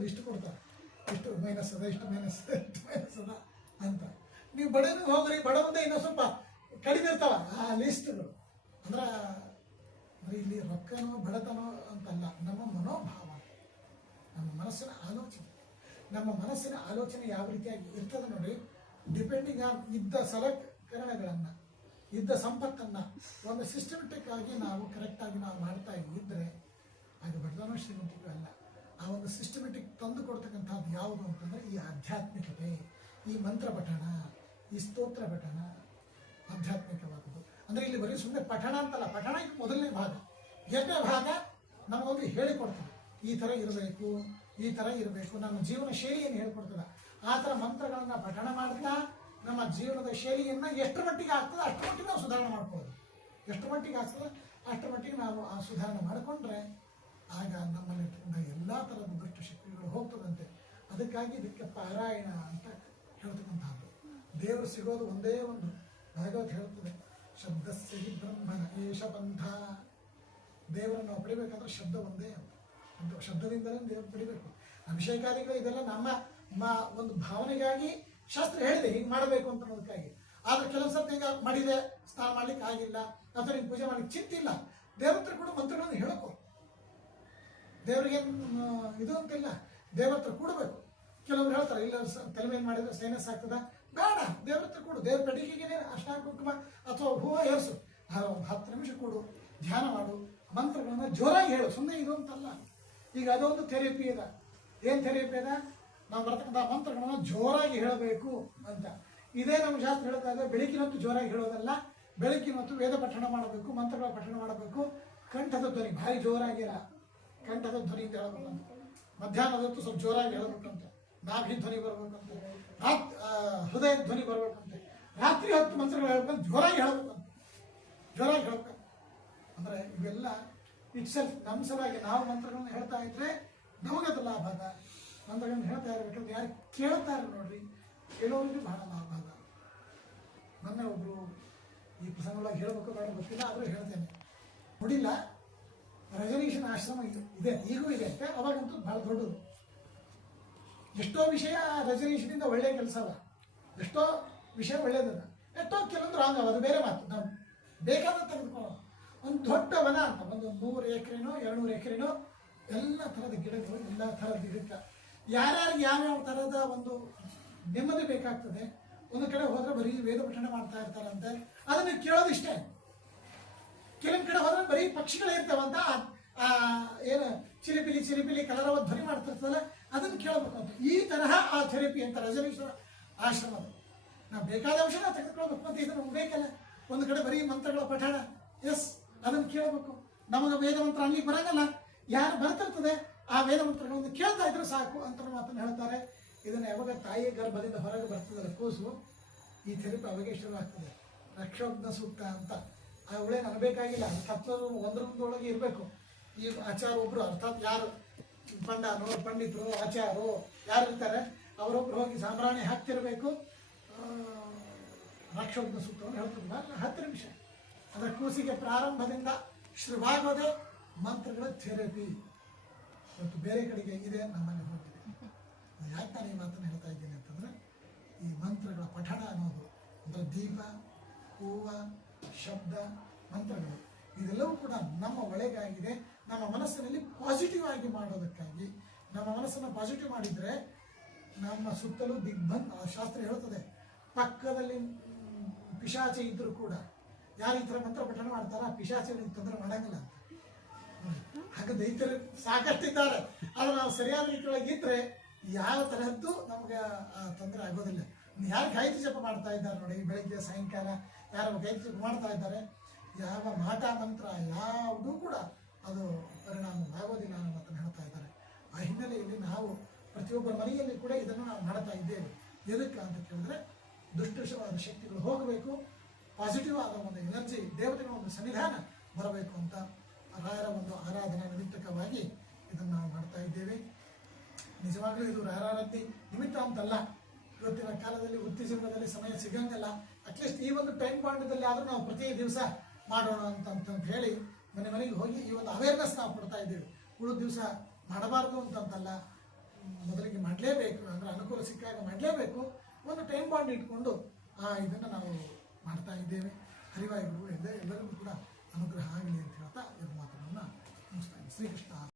ಒಂದು ಇಷ್ಟು ಕೊಡ್ತಾರೆ, ಇಷ್ಟು ಮೈನಸ್ ಅದ, ಇಷ್ಟು ಮೈನಸ್ ಅದ, ಇಷ್ಟು ಮೈನಸ್ ಅದ ಅಂತ. ನೀವು ಬಡವನಿಗೆ ಹೋಗ್ರಿ, ಬಡವಂದೇ ಇನ್ನೂ ಸ್ವಲ್ಪ ಕಡಿಮೆ ಇರ್ತಾವ ಆ ಲಿಸ್ಟ್ಗಳು. ಅಂದ್ರೆ ಇಲ್ಲಿ ರೊಕ್ಕನೋ ಬಡತನೋ ಅಂತಲ್ಲ, ನಮ್ಮ ಮನೋಭಾವ, ನಮ್ಮ ಮನಸ್ಸಿನ ಆಲೋಚನೆ ಯಾವ ರೀತಿಯಾಗಿ ಇರ್ತದೆ ನೋಡಿ. ಡಿಪೆಂಡಿಂಗ್ ಆನ್ ಇದ್ದ ಸಲಕರಣೆಗಳನ್ನು, ಇದ್ದ ಸಂಪತ್ತನ್ನು ಒಂದು ಸಿಸ್ಟಮೆಟಿಕ್ ಆಗಿ ನಾವು ಕರೆಕ್ಟಾಗಿ ನಾವು ಮಾಡ್ತಾ ಇದ್ದರೆ ಅದು ಬಡತನ ಶ್ರೀಮಂತಿಗೂ ಅಲ್ಲ. ಆ ಒಂದು ಸಿಸ್ಟಮೆಟಿಕ್ ತಂದು ಕೊಡ್ತಕ್ಕಂಥದ್ದು ಯಾವುದು ಅಂತಂದರೆ ಈ ಆಧ್ಯಾತ್ಮಿಕತೆ, ಈ ಮಂತ್ರ ಪಠಣ, ಈ ಸ್ತೋತ್ರ ಪಠಣ ಆಧ್ಯಾತ್ಮಿಕವಾದದ್ದು. ಅಂದರೆ ಇಲ್ಲಿ ಬರೀ ಸುಮ್ಮನೆ ಪಠಣ ಅಂತಲ್ಲ, ಪಠಣ ಇದು ಮೊದಲನೇ ಭಾಗ. ಎರಡನೇ ಭಾಗ ನಮಗೊಂದು ಹೇಳಿಕೊಡ್ತದೆ, ಈ ಥರ ಇರಬೇಕು, ಈ ಥರ ಇರಬೇಕು, ನಮ್ಮ ಜೀವನ ಶೈಲಿಯನ್ನು ಹೇಳ್ಕೊಡ್ತದೆ. ಆ ಥರ ಮಂತ್ರಗಳನ್ನು ಪಠಣ ಮಾಡ್ತಾ ನಮ್ಮ ಜೀವನದ ಶೈಲಿಯನ್ನು ಎಷ್ಟು ಮಟ್ಟಿಗೆ ಆಗ್ತದೆ ಅಷ್ಟು ಮಟ್ಟಿಗೆ ನಾವು ಸುಧಾರಣೆ ಮಾಡ್ಬೋದು. ಎಷ್ಟು ಮಟ್ಟಿಗೆ ಆಗ್ತದೆ ಅಷ್ಟು ಮಟ್ಟಿಗೆ ನಾವು ಆ ಸುಧಾರಣೆ ಮಾಡಿಕೊಂಡ್ರೆ ಆಗ ನಮ್ಮಲ್ಲಿ ಎಲ್ಲ ಥರದ ದುಷ್ಟಶಕ್ತಿಗಳು ಹೋಗ್ತದಂತೆ. ಅದಕ್ಕಾಗಿ ಇದಕ್ಕೆ ಪಾರಾಯಣ ಅಂತ ಹೇಳ್ತಕ್ಕಂಥದ್ದು. ದೇವರು ಸಿಗೋದು ಒಂದೇ ಒಂದು. ಭಾಗವತ್ ಹೇಳ್ತದೆ, ಶಬ್ದಸ್ಯ ಹಿ ಬ್ರಹ್ಮಣ ಏಷ ಬಂಧ. ದೇವರನ್ನು ನಾವು ಪಡಿಬೇಕಂದ್ರೆ ಶಬ್ದ ಒಂದೇ ಅಂತ, ಶಬ್ದದಿಂದಲೇ ದೇವರು ಪಡಿಬೇಕು. ಅಭಿಷೇಕಾದಿಗಳು ಇದೆಲ್ಲ ನಮ್ಮ ಒಂದು ಭಾವನೆಗಾಗಿ ಶಾಸ್ತ್ರ ಹೇಳಿದೆ ಹೀಗೆ ಮಾಡಬೇಕು ಅಂತ ಅನ್ನೋದಕ್ಕಾಗಿ. ಆದ್ರೆ ಕೆಲವು ಸರ್ತಿ ಈಗ ಮಾಡಿದೆ, ಸ್ನಾನ ಮಾಡ್ಲಿಕ್ಕೆ ಆಗಿಲ್ಲ ಅಥವಾ ನೀವು ಪೂಜೆ ಮಾಡ್ಲಿಕ್ಕೆ ಚಿಂತಿಲ್ಲ, ದೇವ್ರ ಹತ್ರ ಕೂಡ ಮಂತ್ರಗಳನ್ನು ಹೇಳಬೇಕು. ದೇವರಿಗೆ ಇದು ಅಂತಿಲ್ಲ, ದೇವ್ರ ಹತ್ರ ಕೂಡಬೇಕು. ಕೆಲವರು ಹೇಳ್ತಾರೆ ಇಲ್ಲ ತಲೆ ಮೇಲೆ ಮಾಡಿದ್ರೆ ಸೈನಸ್ ಆಗ್ತದ, ಬೇಡ, ದೇವ್ರ ಹತ್ರ ಕೂಡು. ದೇವ್ರ ಪೆಟ್ಟಿಗೆಗೆ ಅಷ್ಟಾಂಗ ಕುಂಕುಮ ಅಥವಾ ಹೂವು ಏರಿಸು, 10 ನಿಮಿಷ ಕೂಡು, ಧ್ಯಾನ ಮಾಡು, ಮಂತ್ರಗಳನ್ನ ಜೋರಾಗಿ ಹೇಳು. ಸುಮ್ಮನೆ ಇದು ಅಂತಲ್ಲ. ಈಗ ಅದೊಂದು ಥೆರಪಿ ಇದೆ. ಏನು ಥೆರಪಿ ಇದೆ? ನಾವು ಬರ್ತಕ್ಕಂಥ ಮಂತ್ರಗಳನ್ನ ಜೋರಾಗಿ ಹೇಳಬೇಕು ಅಂತ. ಇದೇ ನಮ್ಮ ಶಾಸ್ತ್ರ ಹೇಳ್ತಾ ಇದೆ, ಬೆಳಕಿನ ಹೊತ್ತು ಜೋರಾಗಿ ಹೇಳೋದಲ್ಲ, ಬೆಳಕಿನ ಹೊತ್ತು ವೇದ ಪಠಣ ಮಾಡಬೇಕು, ಮಂತ್ರಗಳ ಪಠಣ ಮಾಡಬೇಕು. ಕಂಠದ ಧ್ವನಿ ಭಾರಿ ಜೋರಾಗಿರ, ಕಂಠದ ಧ್ವನಿ ಅಂತ ಹೇಳಬೇಕಂತ. ಮಧ್ಯಾಹ್ನದ ಹೊತ್ತು ಸ್ವಲ್ಪ ಜೋರಾಗಿ ಹೇಳಬೇಕಂತೆ, ನಾಭಿ ಧ್ವನಿ ಬರ್ಬೇಕಂತೆ, ಹೃದಯ ಧ್ವನಿ ಬರ್ಬೇಕಂತೆ. ರಾತ್ರಿ ಹೊತ್ತು ಮಂತ್ರಗಳು ಹೇಳ್ಬೇಕಂತ ಜೋರಾಗಿ ಹೇಳಬೇಕಂತ, ಜೋರಾಗಿ ಹೇಳ್ಬೇಕಂತ. ಅಂದರೆ ಇವೆಲ್ಲ ಇಟ್ಸೆಲ್ಫ್ ನಮ್ಮ ಸಲುವಾಗಿ ನಾವು ಮಂತ್ರಗಳನ್ನು ಹೇಳ್ತಾ ಇದ್ರೆ ನಮಗದು ಲಾಭ ಅದ. ಮಂತ್ರಗಳನ್ನು ಹೇಳ್ತಾ ಇರಬೇಕಂದ್ರೆ ಯಾರು ಕೇಳ್ತಾರೆ ನೋಡ್ರಿ, ಕೇಳೋರಿಗೆ ಬಹಳ ಲಾಭ ಅದ. ಮೊನ್ನೆ ಒಬ್ರು ಈ ಪ್ರಸಂಗವಾಗಿ ಹೇಳಬೇಕು ಬೇಡ ಗೊತ್ತಿಲ್ಲ, ಆದರೂ ಹೇಳ್ತೇನೆ. ನೋಡಿಲ್ಲ, ರೆಸರ್ವೇಷನ್ ಆಶ್ರಮ ಇದೆ, ಈಗೂ ಇದೆ ಅಂತ. ಅವಾಗಂತೂ ಬಹಳ ದೊಡ್ಡದು. ಎಷ್ಟೋ ವಿಷಯ ರೆಸರ್ವೇಷನಿಂದ ಒಳ್ಳೆಯ ಕೆಲಸ ಅದ, ಎಷ್ಟೋ ವಿಷಯ ಒಳ್ಳೇದದ, ಎಷ್ಟೋ ಕೆಲವೊಂದು ರಾಂಗ್ ಅವ, ಅದು ಬೇರೆ ಮಾತು. ನಾವು ಬೇಕಾದ ತೆಗೆದುಕೊಳ್ಳೋ ಒಂದು ದೊಡ್ಡ ವನ ಅಂತ, ಒಂದು 100 ಎಕರೆನೋ 200 ಎಕರೆನೋ ಎಲ್ಲ ಥರದ ಗಿಡಗಳು, ಎಲ್ಲ ಥರದ ಗಿಡಕ್ಕೆ ಯಾರ್ಯಾರಿಗೆ ಯಾವ್ಯಾವ ಥರದ ಒಂದು ನೆಮ್ಮದಿ ಬೇಕಾಗ್ತದೆ. ಒಂದು ಕಡೆ ಹೋದ್ರೆ ಬರೀ ವೇದ ಪಠಣ ಮಾಡ್ತಾ ಇರ್ತಾರಂತೆ, ಅದನ್ನು ಕೇಳೋದಿಷ್ಟೇ. ಕೆಲವೊಂದು ಕಡೆ ಹೋದ್ರೆ ಬರೀ ಪಕ್ಷಿಗಳೇ ಇರ್ತಾವಂತ, ಏನು ಚಿಲಿಪಿಲಿ ಚಿಲಿಪಿಲಿ ಕಲರವ ಧ್ವನಿ ಮಾಡ್ತಿರ್ತದಲ್ಲ, ಅದನ್ನು ಕೇಳಬೇಕು ಅಂತ. ಈ ತರಹ ಆ ಥೆರಪಿ ಅಂತ ರೆಸರ್ವೇಷನ್ ಆಶ್ರಮದ. ನಾವು ಬೇಕಾದ ಅಂಶನ ತೆಗೆದುಕೊಳ್ಬೇಕು ಅಂತ ಇದನ್ನು ಬೇಕಲ್ಲ. ಒಂದು ಕಡೆ ಬರೀ ಮಂತ್ರಗಳ ಪಠಣ, ಎಸ್, ಅದನ್ನು ಕೇಳಬೇಕು. ನಮಗೆ ವೇದ ಮಂತ್ರ ಅಲ್ಲಿ ಬರಂಗಲ್ಲ, ಯಾರು ಬರ್ತಿರ್ತದೆ ಆ ವೇದ ಮಂತ್ರಗಳನ್ನು ಕೇಳ್ತಾ ಇದ್ರೆ ಸಾಕು ಅಂತ ಮಾತನ್ನು ಹೇಳ್ತಾರೆ. ಇದನ್ನು ಯಾವಾಗ ತಾಯಿಯ ಗರ್ಭದಿಂದ ಹೊರಗೆ ಬರ್ತದಲ್ಲ ಕೂಸು, ಈ ಥೆರಪಿ ಅವಾಗೆ ಶುರುವಾಗ್ತದೆ. ರಕ್ಷೋಗ್ನ ಸೂಕ್ತ ಅಂತ ಅವಳೇನು ಅನ್ಬೇಕಾಗಿಲ್ಲ, ತತ್ವರು ಒಂದರೊಂದೊಳಗೆ ಇರಬೇಕು. ಈ ಆಚಾರ ಒಬ್ರು, ಅರ್ಥಾತ್ ಯಾರು ಪಂಡಾನೋ ಪಂಡಿತರು ಆಚಾರೋ ಯಾರು ಇರ್ತಾರೆ ಅವರೊಬ್ರು ಹೋಗಿ ಸಾಂಬ್ರಾಣಿ ಹಾಕ್ತಿರ್ಬೇಕು. ರಕ್ಷೋಗ್ನ ಸೂಕ್ತವನ್ನು ಹೇಳ್ತಿದ್ದ 10 ನಿಮಿಷ. ಅದರ ಕೂಸಿಗೆ ಪ್ರಾರಂಭದಿಂದ ಶುರುವಾಗೋದೇ ಮಂತ್ರಗಳ ಥೆರಪಿ. ಇವತ್ತು ಬೇರೆ ಕಡೆಗೆ ಇದೆ, ನಮ್ಮಲ್ಲಿ ಹೋಗಿದೆ. ಯಾಕೆ ನಾನು ಈ ಮಾತನ್ನು ಹೇಳ್ತಾ ಇದ್ದೀನಿ ಅಂತಂದರೆ, ಈ ಮಂತ್ರಗಳ ಪಠಣ ಅನ್ನೋದು ಅಂದರೆ ದೀಪ, ಹೂವು, ಶಬ್ದ, ಮಂತ್ರಗಳು ಇದೆಲ್ಲವೂ ಕೂಡ ನಮ್ಮ ಒಳಗಾಗಿದೆ. ನಮ್ಮ ಮನಸ್ಸಿನಲ್ಲಿ ಪಾಸಿಟಿವ್ ಆಗಿ ಮಾಡೋದಕ್ಕಾಗಿ. ನಮ್ಮ ಮನಸ್ಸನ್ನು ಪಾಸಿಟಿವ್ ಮಾಡಿದರೆ ನಮ್ಮ ಸುತ್ತಲೂ ಶಾಸ್ತ್ರ ಹೇಳ್ತದೆ, ಪಕ್ಕದಲ್ಲಿ ಪಿಶಾಚಿ ಇದ್ದರೂ ಕೂಡ ಯಾರು ಈ ಥರ ಮಂತ್ರ ಪಠಣ ಮಾಡ್ತಾರ ಪಿಶಾಚಿಗಳಿಗೆ ತೊಂದರೆ ಮಾಡಂಗಿಲ್ಲ ಅಂತ. ಹಾಗೆ ದೈತ್ಯರು ಸಾಕಷ್ಟಿದ್ದಾರೆ, ಆದರೆ ನಾವು ಸರಿಯಾದ ರೀತಿಯೊಳಗೆ ಇದ್ರೆ ಯಾವ ತರಹದ್ದು ನಮ್ಗೆ ತೊಂದರೆ ಆಗೋದಿಲ್ಲ. ಯಾರು ಗಾಯತ್ರಿ ಜಪ ಮಾಡ್ತಾ ಇದ್ದಾರೆ ನೋಡಿ, ಬೆಳಗ್ಗೆ ಸಾಯಂಕಾಲ ಯಾರು ಗಾಯತ್ರಿ ಜಪ ಮಾಡ್ತಾ ಇದ್ದಾರೆ, ಯಾವ ಮಾಟ ಮಂತ್ರ ಯಾವುದೂ ಕೂಡ ಅದು ಪರಿಣಾಮವಾಗೋದಿಲ್ಲ ಅನ್ನೋ ಮಾತನ್ನು ಹೇಳ್ತಾ ಇದ್ದಾರೆ. ಆ ಹಿನ್ನೆಲೆಯಲ್ಲಿ ನಾವು ಪ್ರತಿಯೊಬ್ಬರ ಮನೆಯಲ್ಲಿ ಕೂಡ ಇದನ್ನು ನಾವು ಮಾಡ್ತಾ ಇದ್ದೇವೆ. ಎದಕ್ಕೆ ಅಂತ ಕೇಳಿದ್ರೆ, ದುಷ್ಟವಾದ ಶಕ್ತಿಗಳು ಹೋಗಬೇಕು, ಪಾಸಿಟಿವ್ ಆದ ಒಂದು ಎನರ್ಜಿ, ದೇವತೆಗಳ ಒಂದು ಸನ್ನಿಧಾನ ಬರಬೇಕು ಅಂತ ರಾಯರ ಒಂದು ಆರಾಧನಾ ನಿಮಿತ್ತಕವಾಗಿ ಇದನ್ನು ನಾವು ಮಾಡ್ತಾ ಇದ್ದೇವೆ. ನಿಜವಾಗ್ಲೂ ಇದು ರಾಯರಾರಾಧನೆ ನಿಮಿತ್ತ ಅಂತಲ್ಲ. ಇವತ್ತಿನ ಕಾಲದಲ್ಲಿ ವೃತ್ತಿ ಜೀವನದಲ್ಲಿ ಸಮಯ ಸಿಗಂಗಿಲ್ಲ. ಅಟ್ಲೀಸ್ಟ್ ಈ ಒಂದು ಟೈಮ್ ಪಾಯಿಂಟಲ್ಲಿ ಆದರೂ ನಾವು ಪ್ರತಿ ದಿವಸ ಮಾಡೋಣ ಅಂತ ಹೇಳಿ ಮನೆಗೆ ಹೋಗಿ ಈ ಒಂದು ಅವೇರ್ನೆಸ್ ನಾವು ಕೊಡ್ತಾ ಇದ್ದೇವೆ. ಉಳಿದ ದಿವಸ ಮಾಡಬಾರ್ದು ಅಂತಂತಲ್ಲ, ಮೊದಲಿಗೆ ಮಾಡಲೇಬೇಕು, ಅಂದರೆ ಅನುಕೂಲ ಸಿಕ್ಕಾಗ ಮಾಡಲೇಬೇಕು. ಒಂದು ಟೈಮ್ ಬಾಂಡ್ ಇಟ್ಕೊಂಡು ಇದನ್ನು ನಾವು ಮಾಡ್ತಾ ಇದ್ದೇವೆ. ಹರಿವಾಯುಗಳು ಎಲ್ಲರಿಗೂ ಕೂಡ ಅನುಗ್ರಹ ಆಗಲಿ ಅಂತ ಹೇಳ್ತಾ ಎರಡು ಮಾತುಗಳನ್ನು ಮುಗಿಸ್ತಾ ಇದ್ದೀನಿ. ಶ್ರೀಕೃಷ್ಣ.